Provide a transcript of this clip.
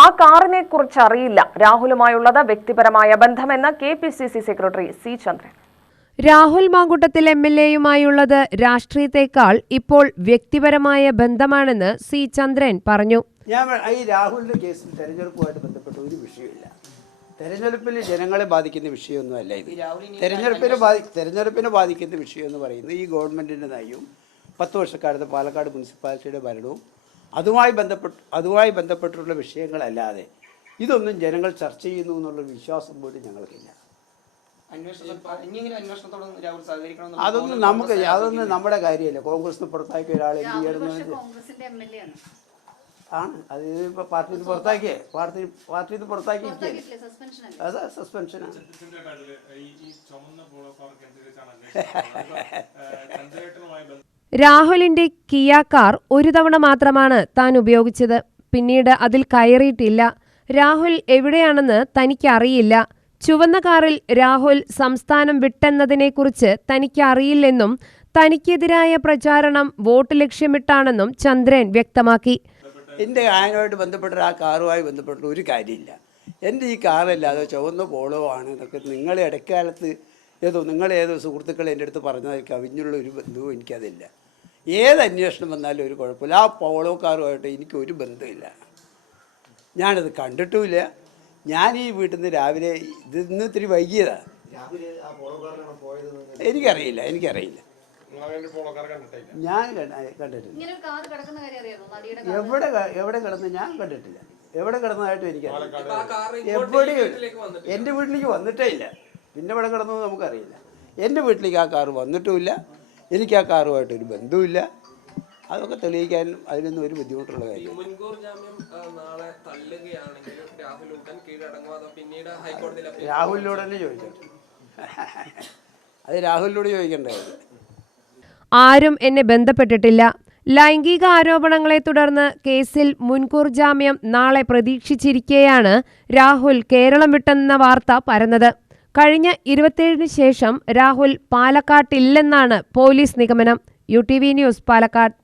ആ കാറിനെ കുറിച്ച് അറിയില്ല. രാഹുലുമായുള്ളത് വ്യക്തിപരമായ ബന്ധമെന്ന് K P C C secretary C Chandran. Rahul Mankoottathil M L എയുമായുള്ളത് രാഷ്ട്രീയത്തെക്കാൾ ഇപ്പോൾ വ്യക്തിപരമായ ബന്ധമാണെന്ന് സി ചന്ദ്രൻ പറഞ്ഞു. ഞാൻ ഈ രാഹുലിന്റെ കേസിൽ തെരഞ്ഞെടുപ്പുമായിട്ട് ബന്ധപ്പെട്ട ഒരു വിഷയമില്ല തെരഞ്ഞെടുപ്പിൽ ജനങ്ങളെ ബാധിക്കുന്ന വിഷയമൊന്നുമല്ല ഇത്. തെരഞ്ഞെടുപ്പിന് ബാധി തെരഞ്ഞെടുപ്പിനെ ബാധിക്കുന്ന വിഷയം എന്ന് പറയുന്നത് ഈ ഗവൺമെന്റിന്റെ നയവും പത്ത് വർഷക്കാലത്ത് പാലക്കാട് മുനിസിപ്പാലിറ്റിയുടെ ഭരണവും അതുമായി ബന്ധപ്പെട്ട് അതുമായി ബന്ധപ്പെട്ടുള്ള വിഷയങ്ങളല്ലാതെ ഇതൊന്നും ജനങ്ങൾ ചർച്ച ചെയ്യുന്നു എന്നുള്ള വിശ്വാസം പോലും ഞങ്ങൾക്കില്ല. അതൊന്നും നമുക്ക് അതൊന്നും നമ്മുടെ കാര്യമല്ല. കോൺഗ്രസിന് പുറത്താക്കി ഒരാൾ എന്ത് ചെയ്യണമെന്ന് ആണ്. ആണ്. അത് ഇപ്പോൾ പാർട്ടിയിൽ നിന്ന് പുറത്താക്കിയേ. പാർട്ടി പാർട്ടിയിൽ നിന്ന് പുറത്താക്കി? അത് സസ്പെൻഷനാണ് രാഹുലിന്റെ കിയ കാർ ഒരു തവണ മാത്രമാണ് താൻ ഉപയോഗിച്ചത്. പിന്നീട് അതിൽ കയറിയിട്ടില്ല. രാഹുൽ എവിടെയാണെന്ന് തനിക്കറിയില്ല. ചുവന്ന കാറിൽ രാഹുൽ സംസ്ഥാനം വിട്ടെന്നതിനെക്കുറിച്ച് തനിക്കറിയില്ലെന്നും തനിക്കെതിരായ പ്രചാരണം വോട്ട് ലക്ഷ്യമിട്ടാണെന്നും ചന്ദ്രൻ വ്യക്തമാക്കി. എന്റെ ആയനുമായിട്ട് ബന്ധപ്പെട്ട ആ കാറുമായി ബന്ധപ്പെട്ട ഒരു കാര്യമില്ല. എന്റെ ഈ കാറല്ലാതെ ചുവന്ന പോളോ ആണ്. എന്നൊക്കെ നിങ്ങൾ ഇടക്കാലത്ത് ഏതോ നിങ്ങൾ ഏതോ സുഹൃത്തുക്കൾ എന്റെ അടുത്ത് പറഞ്ഞതായി കവിഞ്ഞുള്ള ഒരു ബന്ധവും എനിക്കതില്ല. ഏത് അന്വേഷണം വന്നാലും ഒരു കുഴപ്പമില്ല. ആ പോളോക്കാരുമായിട്ട് എനിക്ക് ഒരു ബന്ധമില്ല ഞാനത് കണ്ടിട്ടുമില്ല. ഞാൻ ഈ വീട്ടിൽ നിന്ന് രാവിലെ ഇത് ഇന്ന് ഇത്തിരി വൈകിയതാണ് എനിക്കറിയില്ല എനിക്കറിയില്ല. ഞാൻ കണ്ട- കണ്ടിട്ടില്ല. എവിടെ എവിടെ കിടന്ന് ഞാൻ കണ്ടിട്ടില്ല. എവിടെ കിടന്നതായിട്ടും എനിക്കറിയില്ല. എവിടെയും എന്റെ വീട്ടിലേക്ക് വന്നിട്ടേ ഇല്ല. പിന്നെ ഇവിടെ കിടന്നു നമുക്കറിയില്ല. എന്റെ വീട്ടിലേക്ക് ആ കാറ് വന്നിട്ടുമില്ല. എനിക്ക് ആ കാറുമായിട്ട് ഒരു ബന്ധവുമില്ല. അതൊക്കെ തെളിയിക്കാൻ അതിനൊന്നും ഒരു ബുദ്ധിമുട്ടുള്ള കാര്യം മുൻകൂർ ജാമ്യം നാളെ തള്ളുകയാണെങ്കിൽ രാഹുൽ ഉടൻ കീഴടങ്ങുമോ അതോ പിന്നീട് ഹൈക്കോടതിയിൽ appeal രാഹുലിനോട് തന്നെ ചോദിക്കട്ടെ അത് രാഹുലിനോട് ചോദിക്കണ്ടായിരുന്നു ആരും എന്നെ ബന്ധപ്പെട്ടിട്ടില്ല. ലൈംഗിക ആരോപണങ്ങളെ തുടർന്ന് കേസിൽ മുൻകൂർ ജാമ്യം നാളെ പ്രതീക്ഷിച്ചിരിക്കെയാണ് രാഹുൽ കേരളം വിട്ടെന്ന വാർത്ത പരന്നത്. കഴിഞ്ഞ ഇരുപത്തിയേഴിന് ശേഷം രാഹുൽ പാലക്കാട്ടില്ലെന്നാണ് പോലീസ് നിഗമനം. U T V news Palakkad.